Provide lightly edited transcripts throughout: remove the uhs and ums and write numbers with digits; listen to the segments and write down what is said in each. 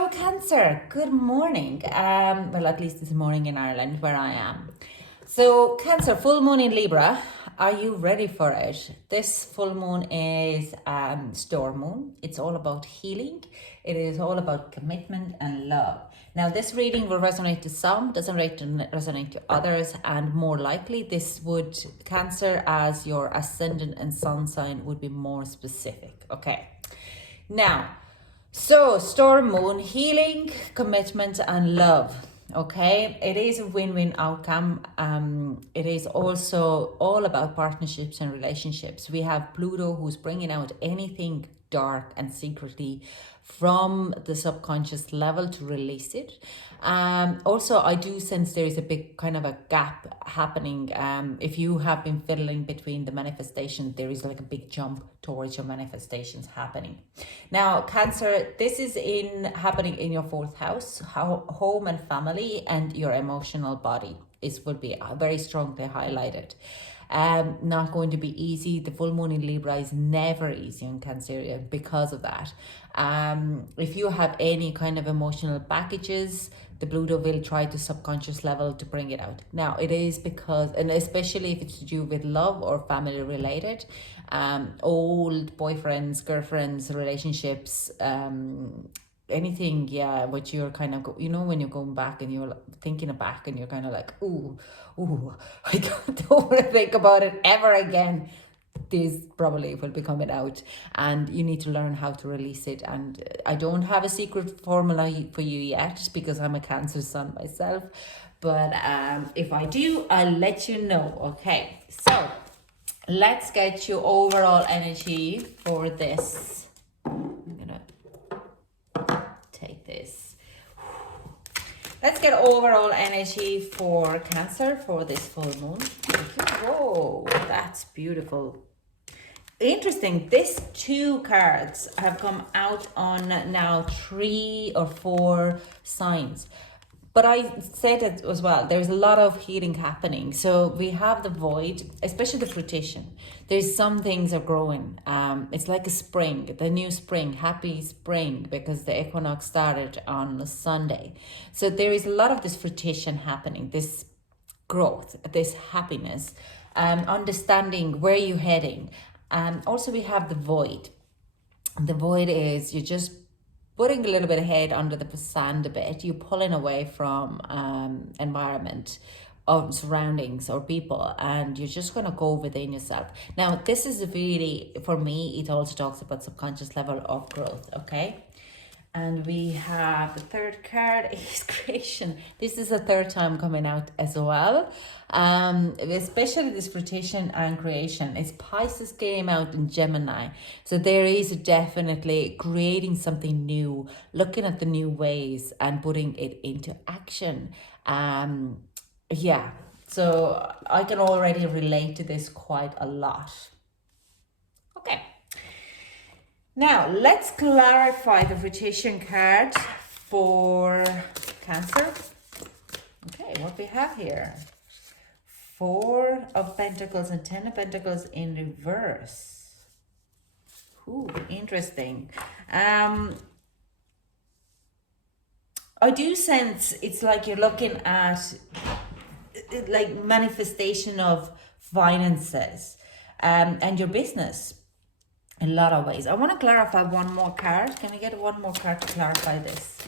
So Cancer, good morning. Well, at least it's morning in Ireland where I am. So Cancer, full moon in Libra. Are you ready for it? This full moon is storm moon. It's all about healing. It is all about commitment and love. Now, this reading will resonate to some, doesn't resonate to others, and more likely this would, Cancer as your ascendant and sun sign would be more specific. Okay. Now, so storm moon, healing, commitment and love. Okay, it is a win-win outcome. It is also all about partnerships and relationships. We have Pluto who's bringing out anything dark and secretly from the subconscious level to release it. Also, I do sense there is a big kind of a gap happening. If you have been fiddling between the manifestation, there is like a big jump towards your manifestations happening. Now, Cancer, this is happening in your fourth house, home and family, and your emotional body would be very strongly highlighted. Not going to be easy. The full moon in Libra is never easy on Cancerian because of that. If you have any kind of emotional baggages, the Pluto will try to subconscious level to bring it out. Now, it is because, and especially if it's to do with love or family related, old boyfriends, girlfriends, relationships, anything, yeah, which you're kind of, when you're going back and you're thinking back and you're kind of like, ooh, I don't want to think about it ever again. This probably will be coming out and you need to learn how to release it. And I don't have a secret formula for you yet because I'm a Cancer sun myself. But if I do, I'll let you know. Okay, so let's get your overall energy for this. I'm gonna take this. Let's get overall energy for Cancer for this full moon. Whoa, that's beautiful. Interesting. These two cards have come out on now 3 or 4 signs. But I said it as well, there's a lot of healing happening. So we have the void, especially the fruition. There's some things are growing. It's like a spring, the new spring, happy spring, because the equinox started on Sunday. So there is a lot of this fruition happening, this growth, this happiness, understanding where you're heading. Also we have the void. The void is you're just putting a little bit of head under the sand a bit. You're pulling away from environment or surroundings or people, and you're just going to go within yourself. Now, this is really, for me, it also talks about subconscious level of growth, okay? And we have the third card is creation. This is the third time coming out as well. Especially this fruition and creation. It's Pisces came out in Gemini. So there is definitely creating something new, looking at the new ways and putting it into action. Yeah, so I can already relate to this quite a lot. Okay. Now, let's clarify the fruition card for Cancer. Okay, what we have here. 4 of Pentacles and 10 of Pentacles in reverse. Ooh, interesting. I do sense it's like you're looking at like manifestation of finances and your business. In a lot of ways. I want to clarify one more card. Can we get one more card to clarify this?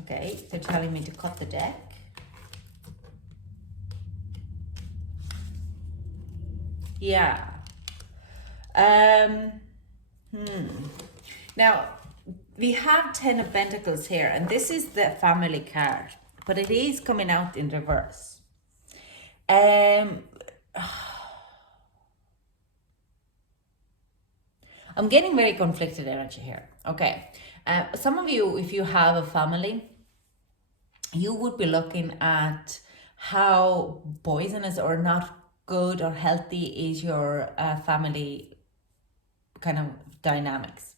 Okay, they're telling me to cut the deck. Yeah. Now, we have 10 of Pentacles here, and this is the family card, but it is coming out in reverse. I'm getting very conflicted energy here. Okay. Some of you, if you have a family, you would be looking at how poisonous or not good or healthy is your family kind of dynamics.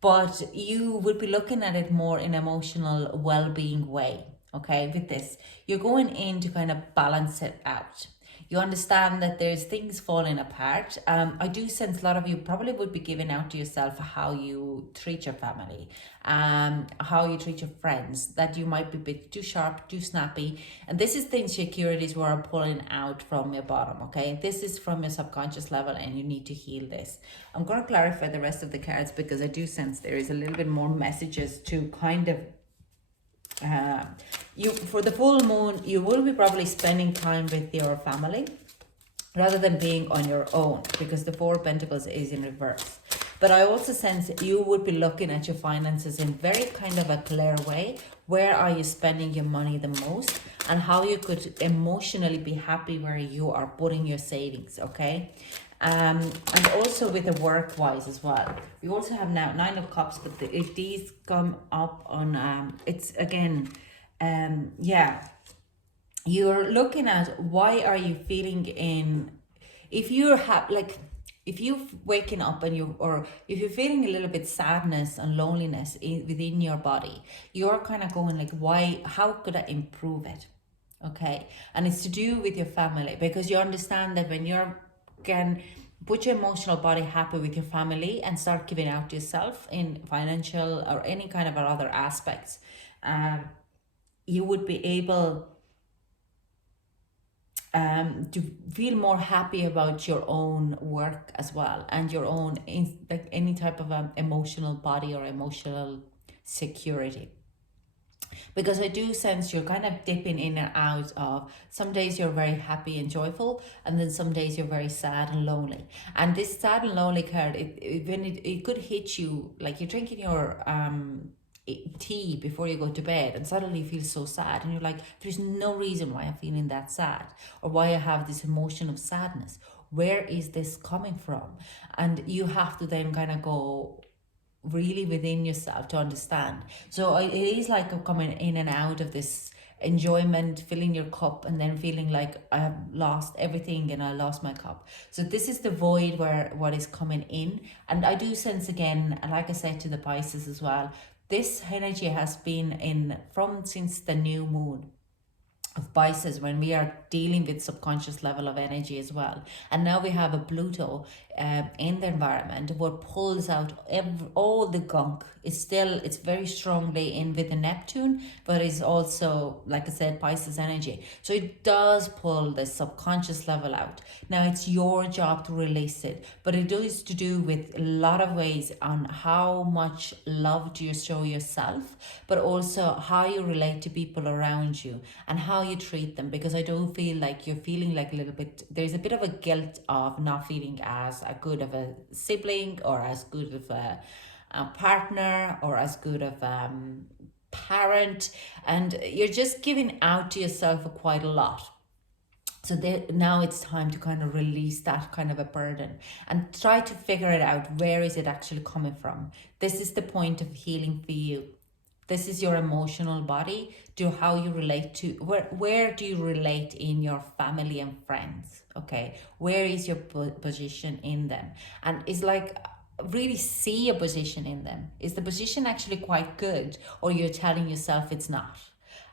But you would be looking at it more in emotional well-being way. Okay, with this, you're going in to kind of balance it out. You understand that there's things falling apart. I do sense a lot of you probably would be giving out to yourself how you treat your family, how you treat your friends, that you might be a bit too sharp, too snappy. And this is the insecurities where I'm pulling out from your bottom, okay? This is from your subconscious level and you need to heal this. I'm going to clarify the rest of the cards because I do sense there is a little bit more messages to kind of you, for the full moon, you will be probably spending time with your family rather than being on your own, because the Four of Pentacles is in reverse. But I also sense you would be looking at your finances in very kind of a clear way. Where are you spending your money the most, and how you could emotionally be happy where you are putting your savings, okay? And also with the work wise as well. We also have now Nine of Cups, but if these come up on, it's again, yeah, you're looking at why are you feeling in, if you're if you're waking up and you, or if you're feeling a little bit sadness and loneliness within your body, you're kind of going like, why, how could I improve it? Okay. And it's to do with your family, because you understand that when you're can put your emotional body happy with your family and start giving out to yourself in financial or any kind of other aspects, you would be able to feel more happy about your own work as well, and your own like any type of emotional body or emotional security. Because I do sense you're kind of dipping in and out of, some days you're very happy and joyful, and then some days you're very sad and lonely. And this sad and lonely card, it could hit you like you're drinking your tea before you go to bed and suddenly you feel so sad and you're like, there's no reason why I'm feeling that sad, or why I have this emotion of sadness. Where is this coming from? And you have to then kind of go really within yourself to understand. So it is like coming in and out of this enjoyment, filling your cup, and then feeling like I have lost everything and I lost my cup. So this is the void where what is coming in. And I do sense again, like I said to the Pisces as well, this energy has been in from since the new moon of Pisces, when we are dealing with subconscious level of energy as well. And now we have a Pluto in the environment what pulls out all the gunk. It's very strongly in with the Neptune, but it's also, like I said, Pisces energy. So it does pull the subconscious level out. Now it's your job to release it, but it is to do with a lot of ways on how much love do you show yourself, but also how you relate to people around you and how you treat them. Because I do feel like you're feeling like a little bit, there's a bit of a guilt of not feeling as a good of a sibling, or as good of a partner, or as good of parent, and you're just giving out to yourself quite a lot. So now it's time to kind of release that kind of a burden and try to figure it out. Where is it actually coming from? This is the point of healing for you. This is your emotional body, to how you relate to, where do you relate in your family and friends, okay? Where is your position in them? And it's like, really see a position in them. Is the position actually quite good, or you're telling yourself it's not?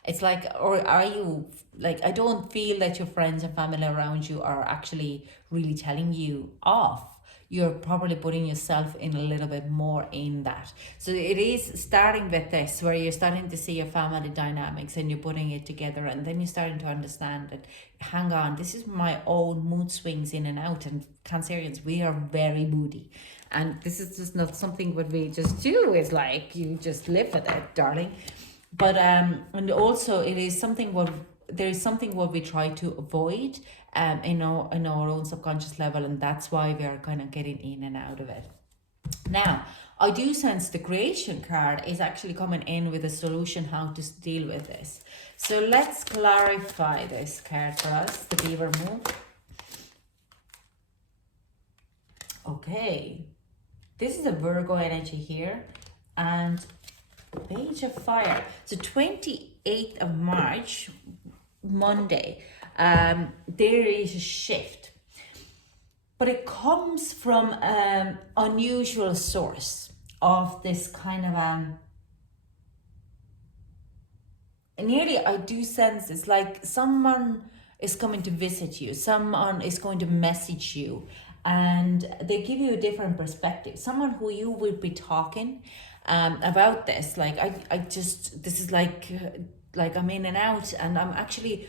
It's like, or are you like, I don't feel that your friends and family around you are actually really telling you off. You're probably putting yourself in a little bit more in that. So it is starting with this, where you're starting to see your family dynamics and you're putting it together, and then you're starting to understand that, hang on, this is my own mood swings in and out. And Cancerians, we are very moody, and this is just not something what we just do. It's like you just live with it, darling. But and also it is something what there is something what we try to avoid in our own subconscious level, and that's why we are kind of getting in and out of it. Now, I do sense the creation card is actually coming in with a solution how to deal with this. So let's clarify this card for us, the Beaver Moon. Okay, this is a Virgo energy here, and Page of Fire. So 28th of March, Monday, there is a shift, but it comes from unusual source of this kind of nearly, I do sense it's like someone is coming to visit you. Someone is going to message you, and they give you a different perspective. Someone who you will be talking about this. Like I just, this is like I'm in and out, and I'm happy.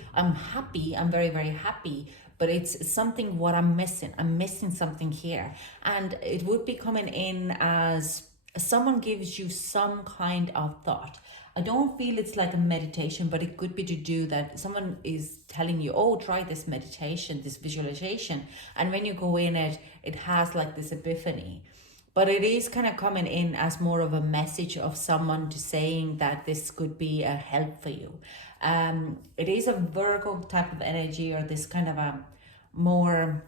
I'm very, very happy. But it's something what I'm missing. I'm missing something here. And it would be coming in as someone gives you some kind of thought. I don't feel it's like a meditation, but it could be to do that. Someone is telling you, oh, try this meditation, this visualization. And when you go in it, it has like this epiphany. But it is kind of coming in as more of a message of someone to saying that this could be a help for you. It is a Virgo type of energy, or this kind of a more,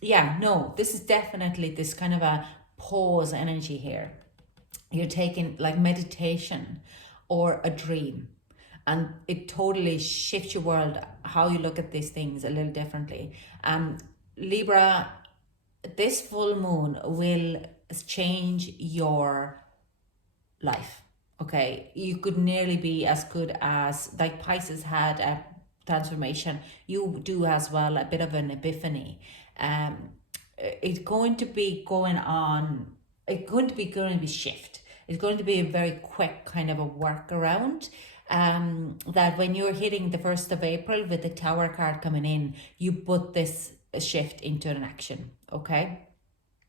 yeah, no, this is definitely this kind of a pause energy here. You're taking like meditation or a dream, and it totally shifts your world, how you look at these things a little differently. Libra, this full moon will change your life. Okay, you could nearly be as good as like Pisces had a transformation. You do as well, a bit of an epiphany. It's going to be going on. It's going to be shift. It's going to be a very quick kind of a workaround. That when you're hitting the 1st of April with the Tower card coming in, you put this shift into an action. Okay.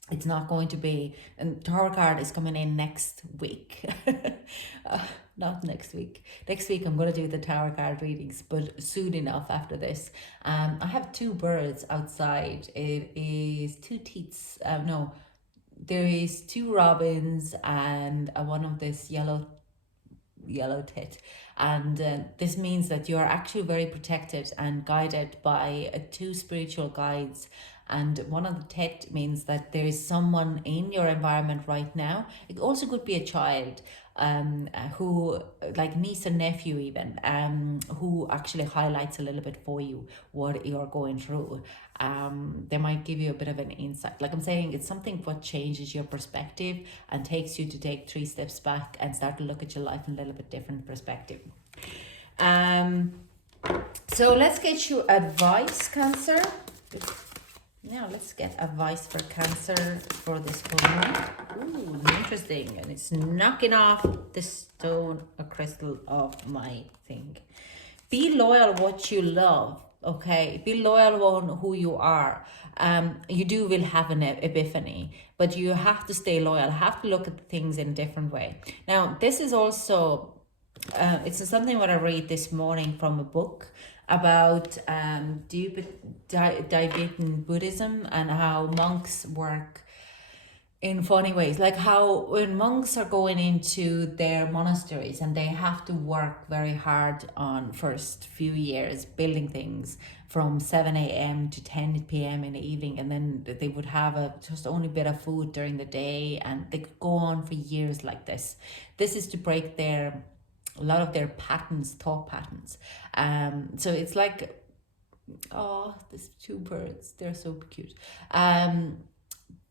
It's not going to be, and Tower card is coming in next week. Not next week. Next week I'm going to do the Tower card readings, but soon enough after this. I have 2 birds outside. It is 2 teats. No, there is 2 robins and one of this yellow tit, and this means that you are actually very protected and guided by 2 spiritual guides. And one of the tit means that there is someone in your environment right now. It also could be a child, who, like niece and nephew even, who actually highlights a little bit for you what you're going through. They might give you a bit of an insight. Like I'm saying, it's something what changes your perspective and takes you to take 3 steps back and start to look at your life in a little bit different perspective. So let's get you advice, Cancer. Now let's get advice for Cancer for this full moon. Ooh, interesting. And it's knocking off the stone or crystal of my thing. Be loyal what you love. Okay, be loyal on who you are. You will have an epiphany, but you have to stay loyal, have to look at things in a different way. Now, this is also, it's something what I read this morning from a book about Tibetan Buddhism and how monks work in funny ways. Like how when monks are going into their monasteries and they have to work very hard on first few years building things from 7 a.m. to 10 p.m. in the evening, and then they would have just only bit of food during the day, and they could go on for years like this. This is to break a lot of their patterns, thought patterns. So it's like, oh, these 2 birds, they're so cute.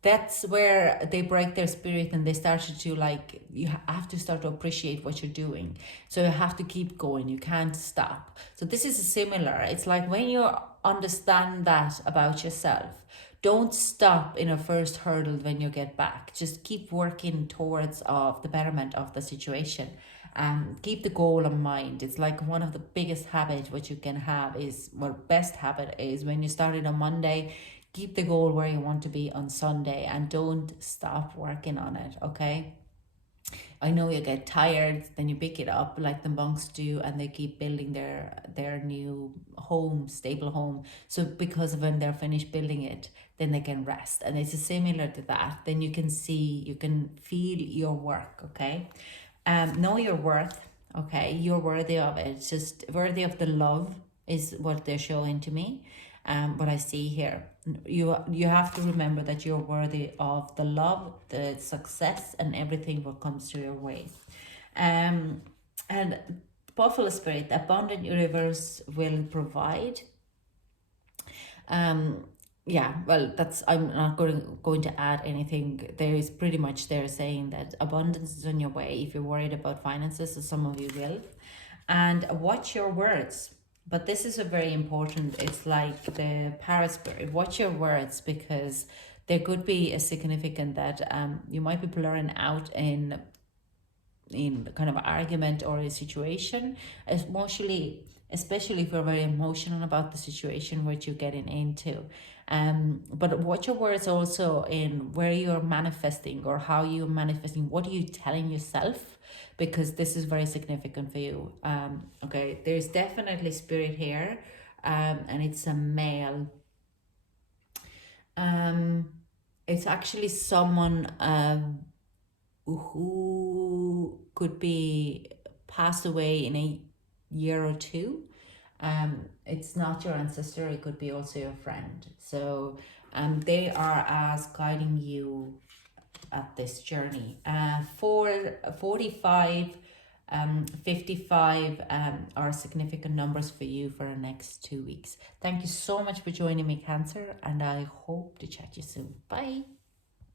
That's where they break their spirit and they started to, like, you have to start to appreciate what you're doing. So you have to keep going. You can't stop. So this is similar. It's like when you understand that about yourself, don't stop in a first hurdle when you get back. Just keep working towards of the betterment of the situation. Keep the goal in mind. It's like one of the biggest habits what you can have is, well, best habit is when you started on Monday, keep the goal where you want to be on Sunday and don't stop working on it, okay? I know you get tired, then you pick it up like the monks do, and they keep building their new home, stable home. So because when they're finished building it, then they can rest. And it's similar to that. Then you can see, you can feel your work, okay? Know your worth, okay? You're worthy of it. It's just worthy of the love is what they're showing to me. What I see here, you have to remember that you're worthy of the love, the success, and everything what comes to your way. And Buffalo Spirit, abundant universe will provide. Yeah, well, that's, I'm not going to add anything. There is pretty much there saying that abundance is on your way. If you're worried about finances, so some of you will. And watch your words. But this is a very important, it's like the Paris spirit. Watch your words, because there could be a significant that you might be blurring out in kind of argument or a situation, emotionally, especially if you're very emotional about the situation which you're getting into. But watch your words also in where you're manifesting or how you're manifesting. What are you telling yourself? Because this is very significant for you. Okay, there's definitely spirit here, and it's a male. It's actually someone who could be passed away in a year or two. It's not your ancestor, it could be also your friend. So they are as guiding you at this journey. For 45, 55 are significant numbers for you for the next 2 weeks. Thank you so much for joining me, Cancer, and I hope to chat to you soon. Bye.